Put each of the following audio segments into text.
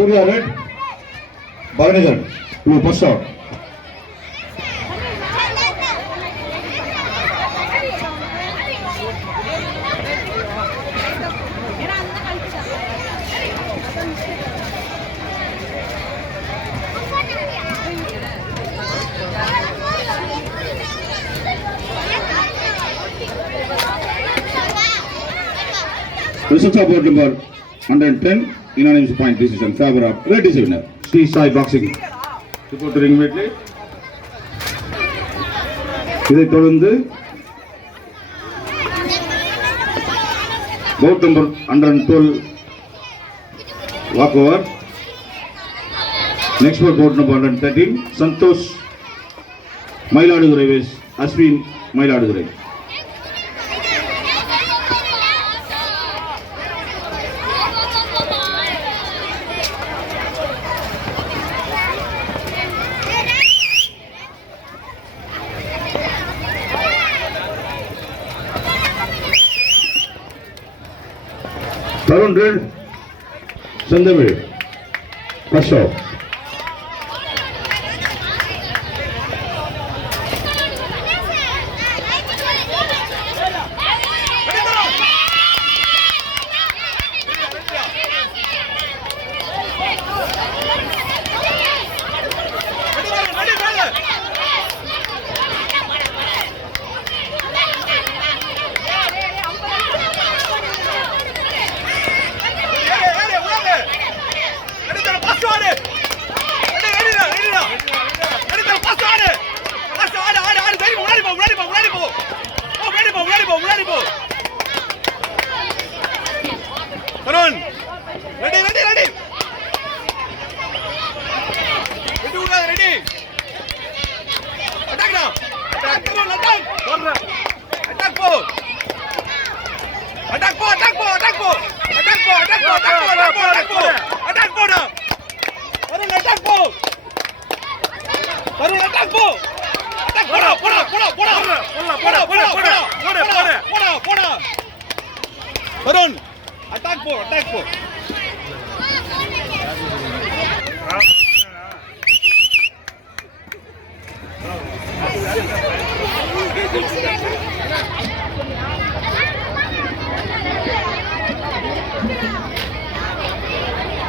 Surya red, Bhavanigar blue, first shot. Results of board number 110, unanimous point decision, favor of red is winner. Sri Sai Boxing. Report to ring immediately. இதைத் தொடர்ந்து bout number 112 walkover. Next bout number 113 Santosh Mailadurai vs Ashwin Mailadurai. Tarun red, Sandhamir, first shot. Tarun, ready. Ready. Attack now. Attack, Tarun, attack. Attack po. Attack po now. Tarun, attack po. Tarun, attack po.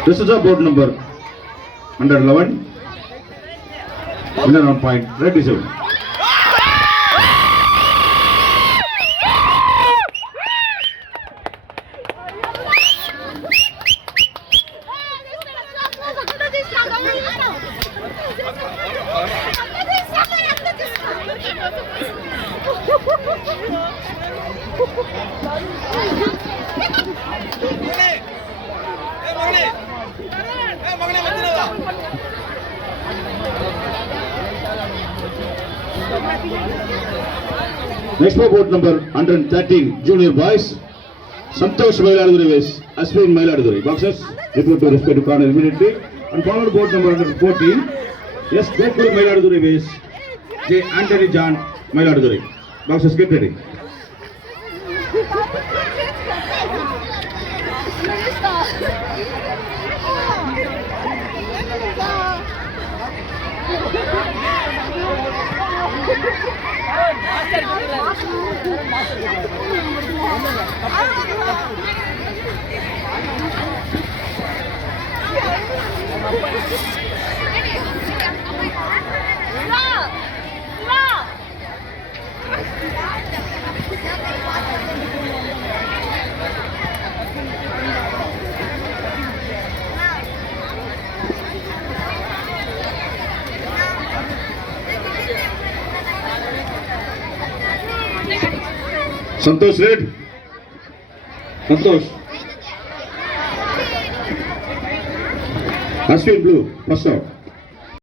This is a board number 111. Winner on point, red is winner. Next bout number 113 junior boys, Santosh Mailadurai vs Ashwin Mailadurai. Boxers report to respective corner immediately. And followed bout number 114, yes, Gokul Mailadurai vs J. Anthony John Mailadurai. Boxers get ready. Santosh red, Santosh. Ashwin blue, first out.